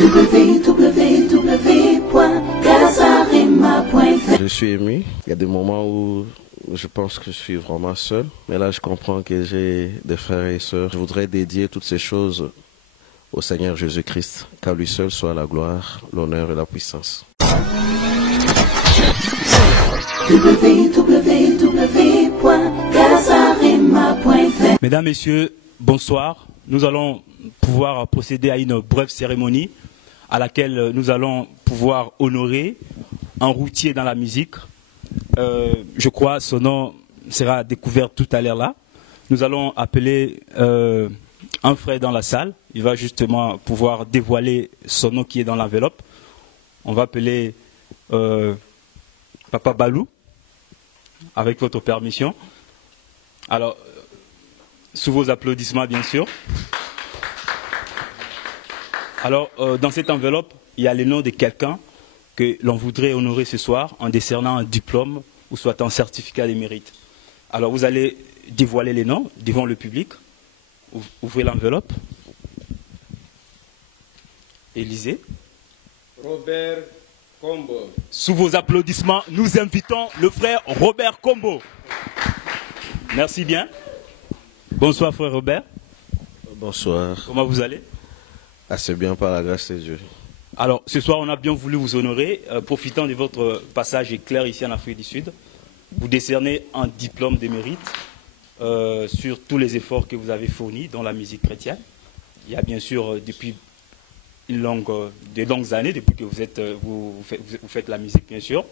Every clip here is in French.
Je suis ému. Il y a des moments où je pense que je suis vraiment seul. Mais là, je comprends que j'ai des frères et sœurs. Je voudrais dédier toutes ces choses au Seigneur Jésus-Christ, qu'à lui seul soit la gloire, l'honneur et la puissance. Mesdames, Messieurs, bonsoir. Nous allons pouvoir procéder à une brève cérémonie à laquelle nous allons pouvoir honorer un routier dans la musique. Je crois son nom sera découvert tout à l'heure là. Nous allons appeler un frère dans la salle. Il va justement pouvoir dévoiler son nom qui est dans l'enveloppe. On va appeler Papa Balou, avec votre permission. Alors, sous vos applaudissements, bien sûr. Alors, dans cette enveloppe, il y a le nom de quelqu'un que l'on voudrait honorer ce soir en décernant un diplôme ou soit un certificat de mérite. Alors, vous allez dévoiler les noms devant le public. Ouvrez l'enveloppe. Élisée. Robert Combo. Sous vos applaudissements, nous invitons le frère Robert Combo. Merci bien. Bonsoir, frère Robert. Bonsoir. Comment vous allez? Assez bien par la grâce de Dieu. Alors, ce soir, on a bien voulu vous honorer, profitant de votre passage éclair ici en Afrique du Sud. Vous décernez un diplôme de mérite sur tous les efforts que vous avez fournis dans la musique chrétienne. Il y a bien sûr, depuis de longues années, depuis que vous faites la musique, bien sûr.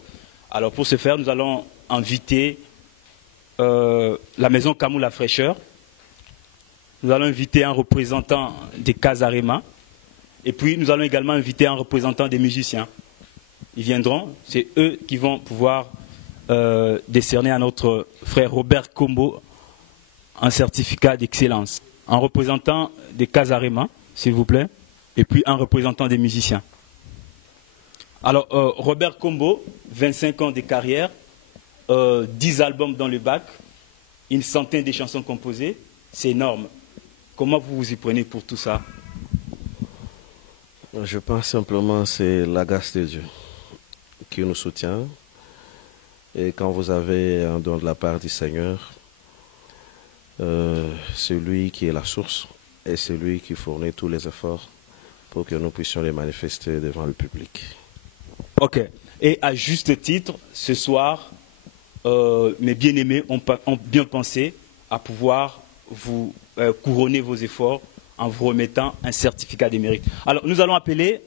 Alors, pour ce faire, nous allons inviter la maison Camou La Fraîcheur. Nous allons inviter un représentant des Casarema. Et puis, nous allons également inviter un représentant des musiciens. Ils viendront, c'est eux qui vont pouvoir décerner à notre frère Robert Combo un certificat d'excellence. Un représentant des Casarema, s'il vous plaît, et puis un représentant des musiciens. Alors, Robert Combo, 25 ans de carrière, 10 albums dans le bac, une centaine de chansons composées, c'est énorme. Comment vous vous y prenez pour tout ça? Je pense simplement que c'est la grâce de Dieu qui nous soutient. Et quand vous avez un don de la part du Seigneur, c'est lui qui est la source et c'est lui qui fournit tous les efforts pour que nous puissions les manifester devant le public. Ok. Et à juste titre, ce soir, mes bien-aimés ont bien pensé à pouvoir vous couronner vos efforts en vous remettant un certificat de mérite. Alors, nous allons appeler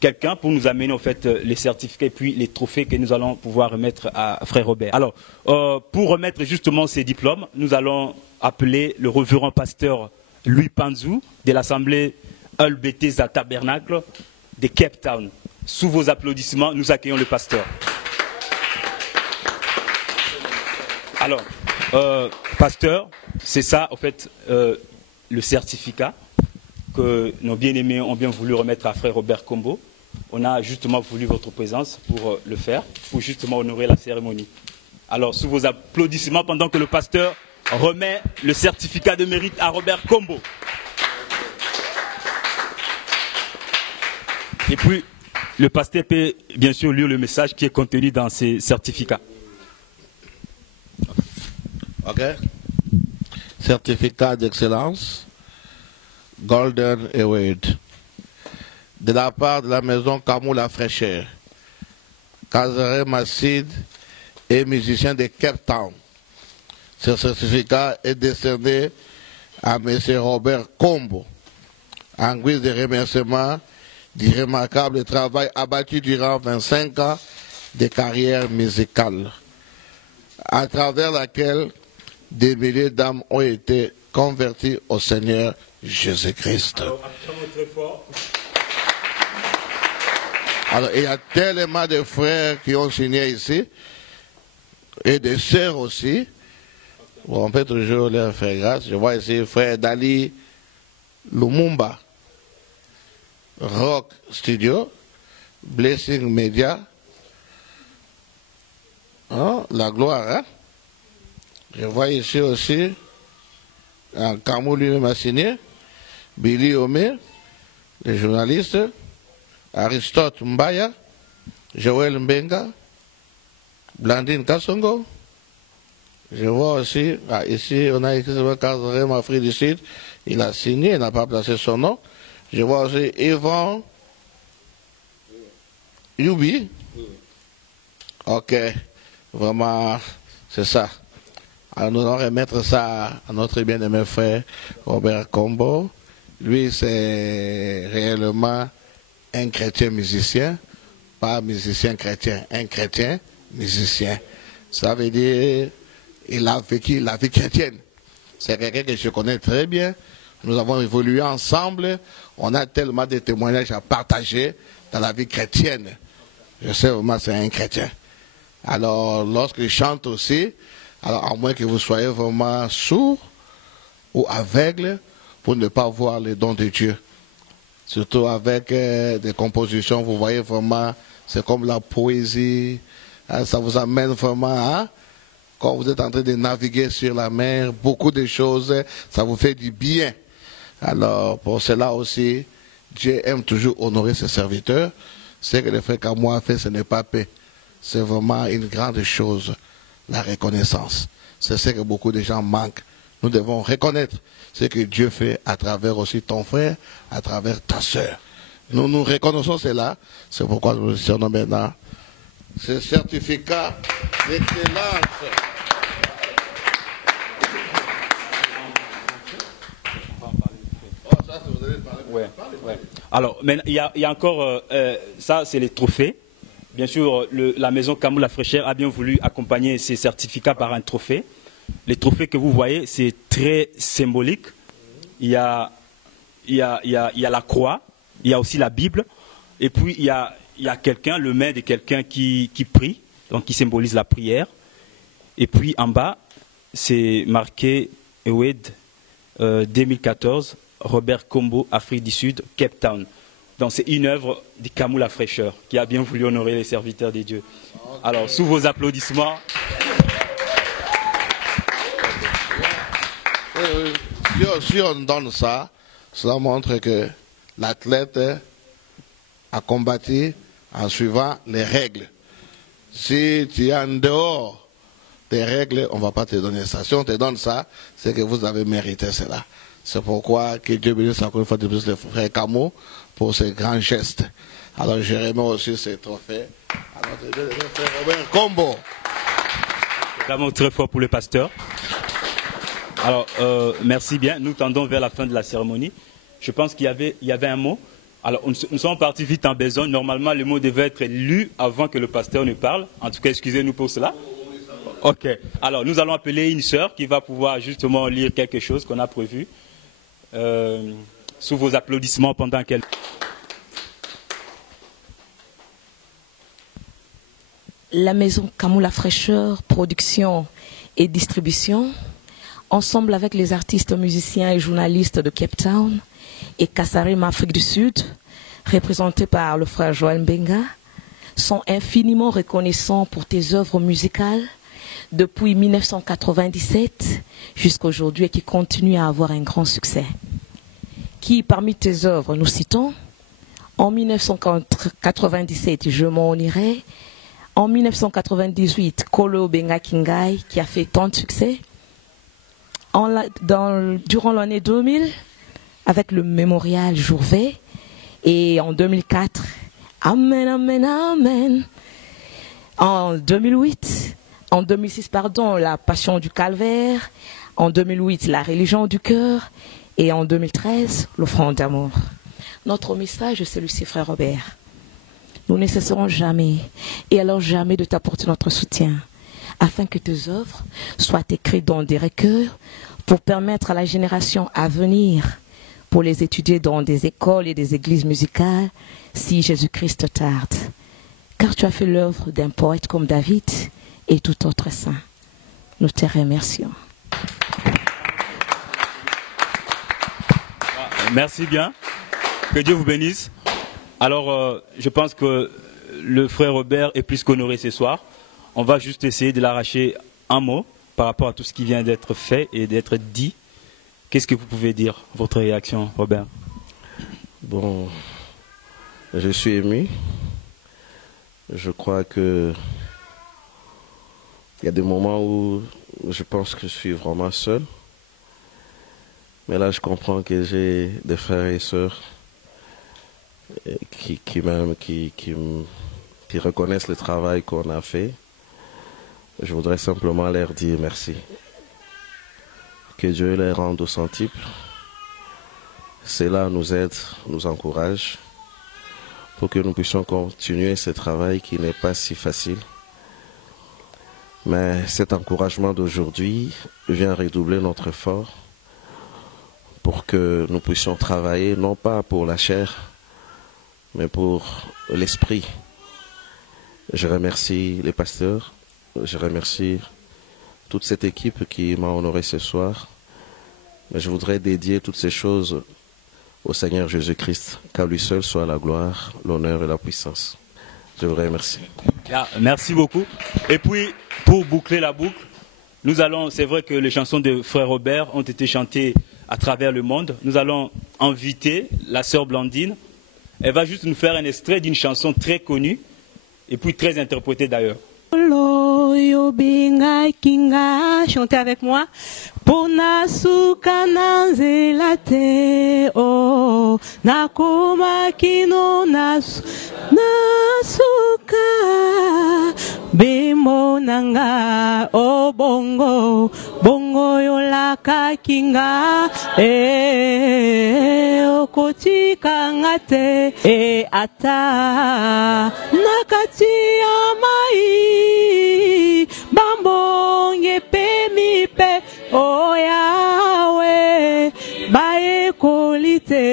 quelqu'un pour nous amener en fait les certificats et puis les trophées que nous allons pouvoir remettre à frère Robert. Alors, pour remettre justement ces diplômes, nous allons appeler le révérend pasteur Louis Panzou de l'Assemblée Ulbethesda Tabernacle de Cape Town. Sous vos applaudissements, nous accueillons le pasteur. Alors, pasteur, c'est ça, en fait, le certificat que nos bien-aimés ont bien voulu remettre à frère Robert Combo. On a justement voulu votre présence pour le faire, pour justement honorer la cérémonie. Alors, sous vos applaudissements, pendant que le pasteur remet le certificat de mérite à Robert Combo. Et puis, le pasteur peut bien sûr lire le message qui est contenu dans ces certificats. Ok. Certificat d'excellence, Golden Award, de la part de la maison Camou La Fraîcheur, Casarema Sid et musicien de Cape Town. Ce certificat est décerné à M. Robert Combo, en guise de remerciement du remarquable travail abattu durant 25 ans de carrière musicale, à travers laquelle des milliers d'âmes ont été converties au Seigneur Jésus-Christ. Alors, il y a tellement de frères qui ont signé ici, et des sœurs aussi. Bon, on peut toujours leur faire grâce. Je vois ici frère Dali Lumumba, Rock Studio, Blessing Media. Oh, la gloire, hein? Je vois ici aussi, Camou lui-même a signé, Billy Omé, les journalistes, Aristote Mbaya, Joël Mbenga, Blandine Kassongo. Je vois aussi, ici on a écrit Kazarem Afrique du Sud, il a signé, il n'a pas placé son nom. Je vois aussi Yvan Yubi. Ok, vraiment, c'est ça. Alors nous allons remettre ça à notre bien-aimé frère Robert Combo. Lui, c'est réellement un chrétien musicien, pas musicien chrétien, un chrétien musicien. Ça veut dire il a vécu la vie chrétienne. C'est quelqu'un que je connais très bien. Nous avons évolué ensemble. On a tellement de témoignages à partager dans la vie chrétienne. Je sais vraiment c'est un chrétien. Alors, lorsqu'il chante aussi, alors à moins que vous soyez vraiment sourd ou aveugle pour ne pas voir les dons de Dieu. Surtout avec des compositions, vous voyez vraiment, c'est comme la poésie. Hein, ça vous amène vraiment à, quand vous êtes en train de naviguer sur la mer, beaucoup de choses, ça vous fait du bien. Alors, pour cela aussi, Dieu aime toujours honorer ses serviteurs. Ce que le frère Kamwa a fait, ce n'est pas paix. C'est vraiment une grande chose, la reconnaissance. C'est ce que beaucoup de gens manquent. Nous devons reconnaître ce que Dieu fait à travers aussi ton frère, à travers ta sœur. Nous reconnaissons cela. C'est pourquoi nous le surnommons maintenant ce certificat d'excellence. Ouais. Alors, mais il y a encore, ça c'est les trophées. Bien sûr, la maison Kamou La Fraîcheur a bien voulu accompagner ces certificats par un trophée. Les trophées que vous voyez, c'est très symbolique. Il y a la croix, il y a aussi la Bible, et puis il y a quelqu'un, le main de quelqu'un qui prie, donc qui symbolise la prière. Et puis en bas, c'est marqué Ewed 2014, Robert Combo, Afrique du Sud, Cape Town. Donc c'est une œuvre de Kamou La Fraîcheur qui a bien voulu honorer les serviteurs de Dieu. Alors, sous vos applaudissements. Si on donne ça, cela montre que l'athlète a combattu en suivant les règles. Si tu es en dehors des règles, on ne va pas te donner ça. Si on te donne ça, c'est que vous avez mérité cela. C'est pourquoi que Dieu bénisse encore une fois de plus le frère Kamou pour ce grand geste. Alors je remets aussi ce trophée à notre frère Robert Combo. Vraiment très fort pour le pasteur. Alors, merci bien. Nous tendons vers la fin de la cérémonie. Je pense qu'il y avait un mot. Alors, nous sommes partis vite en besogne. Normalement, le mot devait être lu avant que le pasteur ne parle. En tout cas, excusez-nous pour cela. Ok. Alors, nous allons appeler une sœur qui va pouvoir justement lire quelque chose qu'on a prévu. Sous vos applaudissements pendant qu'elle... La maison Kamou La Fraîcheur, production et distribution, ensemble avec les artistes, musiciens et journalistes de Cape Town et Kasarem Afrique du Sud, représentés par le frère Joël Mbenga, sont infiniment reconnaissants pour tes œuvres musicales depuis 1997 jusqu'à aujourd'hui et qui continuent à avoir un grand succès. Qui, parmi tes œuvres, nous citons, en 1997, Je m'en irai, en 1998, Kolo Benga Kingai, qui a fait tant de succès, durant l'année 2000, avec le mémorial Jourvet, et en 2004, Amen, Amen, Amen. En 2008, en 2006, pardon, La Passion du Calvaire. En 2008, La Religion du cœur. Et en 2013, L'Offrande d'amour. Notre message, c'est celui-ci, frère Robert. Nous ne cesserons jamais, et alors jamais de t'apporter notre soutien, afin que tes œuvres soient écrites dans des recueils pour permettre à la génération à venir, pour les étudier dans des écoles et des églises musicales, si Jésus-Christ tarde. Car tu as fait l'œuvre d'un poète comme David et tout autre saint. Nous te remercions. Merci bien. Que Dieu vous bénisse. Alors, je pense que le frère Robert est plus qu'honoré ce soir. On va juste essayer de l'arracher un mot par rapport à tout ce qui vient d'être fait et d'être dit. Qu'est-ce que vous pouvez dire, votre réaction, Robert? Bon, je suis ému. Je crois que il y a des moments où je pense que je suis vraiment seul. Mais là, je comprends que j'ai des frères et sœurs qui m'aiment, qui reconnaissent le travail qu'on a fait. Je voudrais simplement leur dire merci. Que Dieu les rende au centuple. Cela nous aide, nous encourage pour que nous puissions continuer ce travail qui n'est pas si facile. Mais cet encouragement d'aujourd'hui vient redoubler notre effort pour que nous puissions travailler non pas pour la chair, mais pour l'esprit. Je remercie les pasteurs, je remercie toute cette équipe qui m'a honoré ce soir. Mais je voudrais dédier toutes ces choses au Seigneur Jésus-Christ, qu'à lui seul soit la gloire, l'honneur et la puissance. Je vous remercie. Merci beaucoup. Et puis, pour boucler la boucle, nous allons, c'est vrai que les chansons de Frère Robert ont été chantées à travers le monde. Nous allons inviter la sœur Blandine. Elle va juste nous faire un extrait d'une chanson très connue et puis très interprétée d'ailleurs. Chantez avec moi. Pona suka nanzela te o nakoma kino nasuka bimo nanga o bongo bongo yolaka kinga okotika ngate ata nakati amai bambonge pe mi pe o Yahweh bae kolite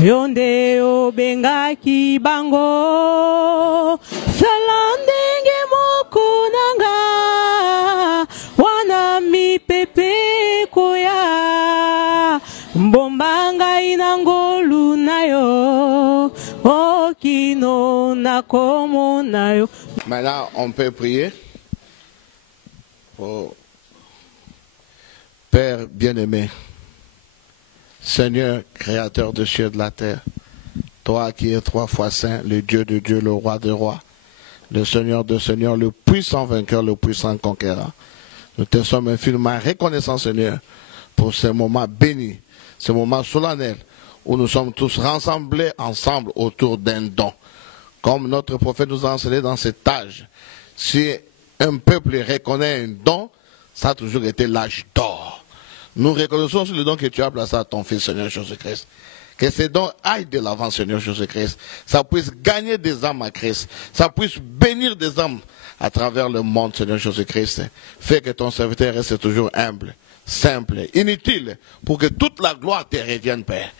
yonde obengaki bango salandenge mokonanga wana mi pepe koya mbombanga inangolu nayo okino nakomo nayo. Maintenant, on peut prier pour Père bien-aimé, Seigneur, créateur des cieux et de la terre, toi qui es 3 fois saint, le Dieu de Dieu, le roi des rois, le Seigneur de seigneurs, le puissant vainqueur, le puissant conquérant. Nous te sommes infiniment reconnaissants, Seigneur, pour ce moment béni, ce moment solennel, où nous sommes tous rassemblés ensemble autour d'un don. Comme notre prophète nous a enseigné dans cet âge, si un peuple reconnaît un don, ça a toujours été l'âge d'or. Nous reconnaissons le don que tu as placé à ton Fils, Seigneur Jésus-Christ. Que ces dons aillent de l'avant, Seigneur Jésus-Christ. Ça puisse gagner des âmes à Christ. Ça puisse bénir des âmes à travers le monde, Seigneur Jésus-Christ. Fais que ton serviteur reste toujours humble, simple, inutile, pour que toute la gloire te revienne, Père.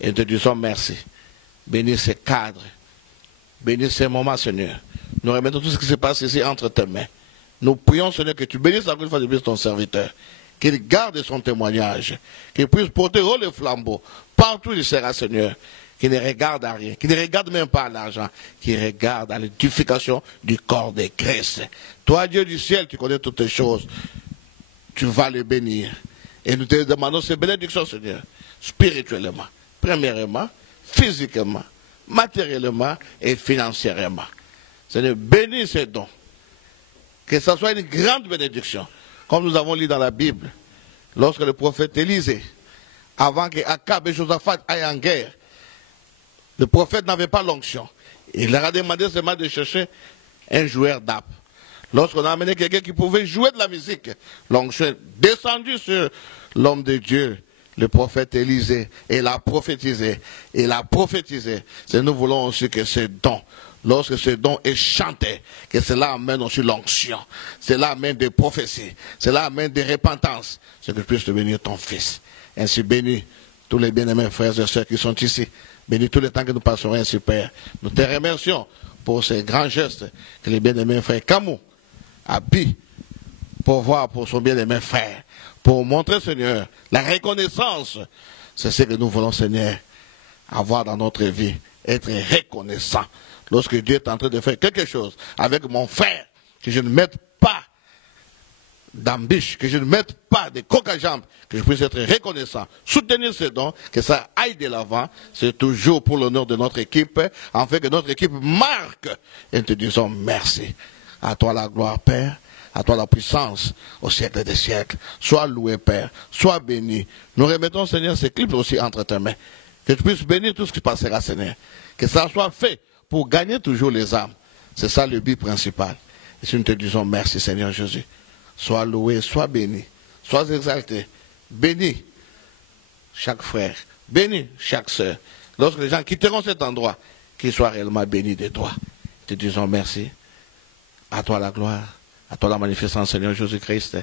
Et nous te disons merci. Bénis ces cadres. Bénis ces moments, Seigneur. Nous remettons tout ce qui se passe ici entre tes mains. Nous prions, Seigneur, que tu bénisses encore une fois de plus ton serviteur. Qu'il garde son témoignage. Qu'il puisse porter haut le flambeau. Partout il sera, Seigneur. Qu'il ne regarde à rien. Qu'il ne regarde même pas à l'argent. Qu'il regarde à l'édification du corps de Christ. Toi, Dieu du ciel, tu connais toutes les choses. Tu vas le bénir. Et nous te demandons ces bénédictions, Seigneur. Spirituellement. Premièrement. Physiquement. Matériellement. Et financièrement. Seigneur, bénis ces dons. Que ce soit une grande bénédiction. Comme nous avons lu dans la Bible, lorsque le prophète Élisée, avant que Akab et Josaphat aillent en guerre, le prophète n'avait pas l'onction. Il leur a demandé seulement de chercher un joueur d'harpe. Lorsqu'on a amené quelqu'un qui pouvait jouer de la musique, l'onction est descendue sur l'homme de Dieu, le prophète Élisée, et l'a prophétisé. Il a prophétisé. Et nous voulons aussi que ce don, lorsque ce don est chanté, que cela amène aussi l'onction, cela amène des prophéties, cela amène des repentances, c'est que je puisse te bénir ton Fils. Ainsi bénis tous les bien-aimés frères et sœurs qui sont ici, bénis tous les temps que nous passerons ainsi, Père. Nous te remercions pour ces grands gestes que les bien-aimés frères Kamou a pu pour voir pour son bien-aimé frère, pour montrer, Seigneur, la reconnaissance. C'est ce que nous voulons, Seigneur, avoir dans notre vie, être reconnaissant. Lorsque Dieu est en train de faire quelque chose avec mon frère, que je ne mette pas d'ambition, que je ne mette pas de coq à jambes, que je puisse être reconnaissant, soutenir ces dons, que ça aille de l'avant. C'est toujours pour l'honneur de notre équipe, afin que notre équipe marque. Et nous te disons merci. À toi la gloire, Père. À toi la puissance au siècle des siècles. Sois loué, Père. Sois béni. Nous remettons, Seigneur, ces clips aussi entre tes mains. Que tu puisses bénir tout ce qui passera, Seigneur. Que ça soit fait pour gagner toujours les âmes. C'est ça le but principal. Et si nous te disons merci, Seigneur Jésus. Sois loué, sois béni. Sois exalté. Bénis chaque frère. Bénis chaque sœur. Lorsque les gens quitteront cet endroit, qu'ils soient réellement bénis de toi. Te disons merci. À toi la gloire. À toi la magnificence, Seigneur Jésus-Christ,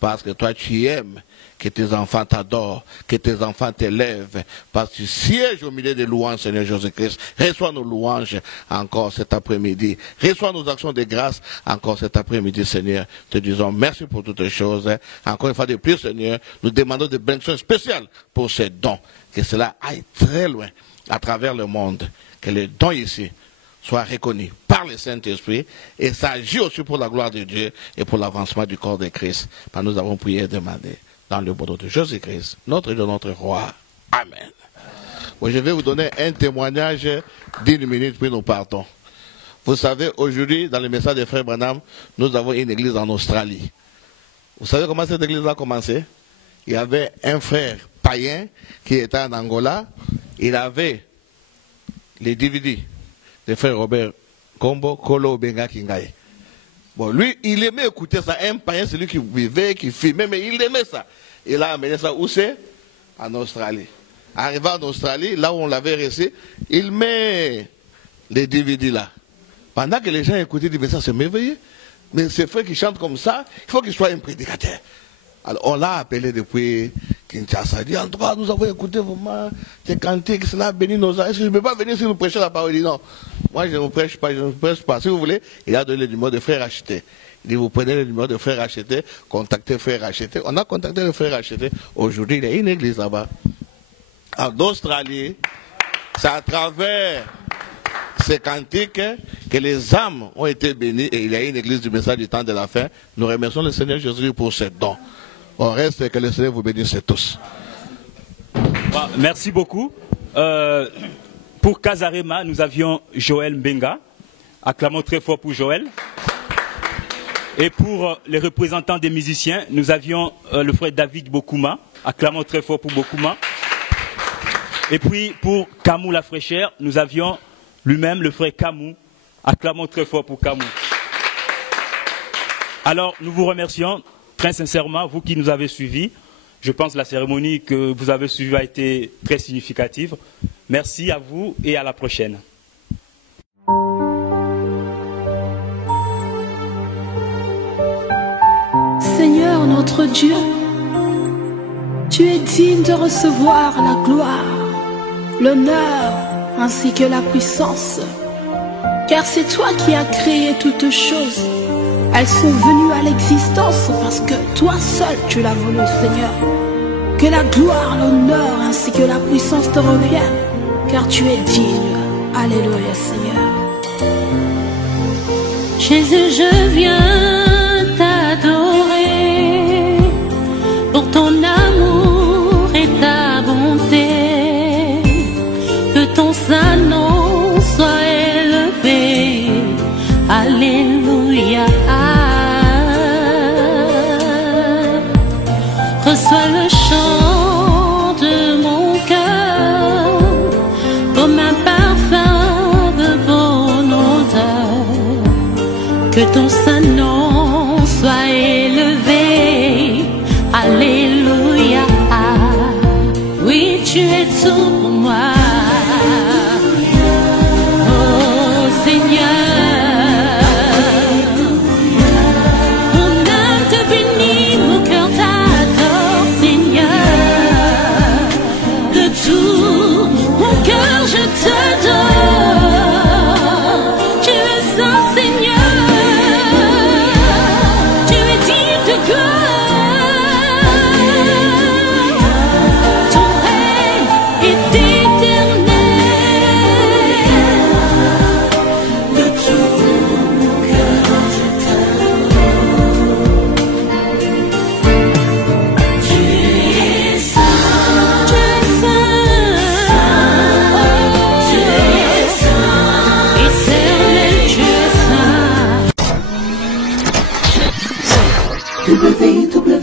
parce que toi tu aimes que tes enfants t'adorent, que tes enfants t'élèvent, parce que tu sièges au milieu des louanges, Seigneur Jésus-Christ. Reçois nos louanges encore cet après-midi. Reçois nos actions de grâce encore cet après-midi, Seigneur. Te disons merci pour toutes les choses. Encore une fois de plus, Seigneur, nous demandons des bénédictions spéciales pour ces dons. Que cela aille très loin à travers le monde. Que les dons ici soit reconnu par le Saint-Esprit et s'agit aussi pour la gloire de Dieu et pour l'avancement du corps de Christ. Car nous avons prié et demandé dans le nom de Jésus-Christ, notre Dieu, notre roi. Amen. Bon, je vais vous donner un témoignage d'1 minute puis nous partons. Vous savez, aujourd'hui, dans le message des frères Branham, nous avons une église en Australie. Vous savez comment cette église a commencé? Il y avait un frère païen qui était en Angola. Il avait les DVD. Le frère Robert Kombo, Kolo Benga Kingaye. Bon, lui, il aimait écouter ça. Un païen, c'est lui qui vivait, qui filmait, mais il aimait ça. Il a amené ça où c'est? En Australie. Arrivé en Australie, là où on l'avait resté, il met les DVD là. Pendant que les gens écoutaient, ils disaient, mais ça c'est merveilleux. Mais ces frères qui chantent comme ça, il faut qu'ils soient un prédicateur. Alors, on l'a appelé depuis Kinshasa. Il dit, en tout cas, nous avons écouté vraiment tes cantiques, cela a béni nos âmes. Est-ce que je ne peux pas venir si vous prêchez la parole? Il dit, non, moi je ne prêche pas, je ne prêche pas. Si vous voulez, il a donné le numéro de frère acheté. Il dit, vous prenez le numéro de frère acheté, contactez frère acheté. On a contacté le frère acheté. Aujourd'hui, il y a une église là-bas. En Australie, c'est à travers ces cantiques que les âmes ont été bénies et il y a une église du message du temps de la fin. Nous remercions le Seigneur Jésus pour ce don. On reste que le Seigneur vous bénisse tous. Merci beaucoup. Pour Casarema, nous avions Joël Mbenga. Acclamons très fort pour Joël. Et pour les représentants des musiciens, nous avions le frère David Bokuma. Acclamons très fort pour Bokuma. Et puis pour Kamou la fraîcheur, nous avions lui-même le frère Kamou. Acclamons très fort pour Kamou. Alors nous vous remercions très sincèrement, vous qui nous avez suivis. Je pense que la cérémonie que vous avez suivie a été très significative. Merci à vous et à la prochaine. Seigneur notre Dieu, tu es digne de recevoir la gloire, l'honneur ainsi que la puissance, car c'est toi qui as créé toutes choses. Elles sont venues à l'existence parce que toi seul tu l'as voulu, Seigneur. Que la gloire, l'honneur ainsi que la puissance te reviennent, car tu es digne. Alléluia, Seigneur. Jésus, je viens t'adorer pour ton amour et ta bonté. Que ton saint nom soit élevé. Alléluia. Reçois le chant de mon cœur comme un parfum de bonne odeur. Que ton saint nom soit élevé. Alléluia. Oui, tu es tout pour moi. Oh Seigneur. Ton règne est éternel. www.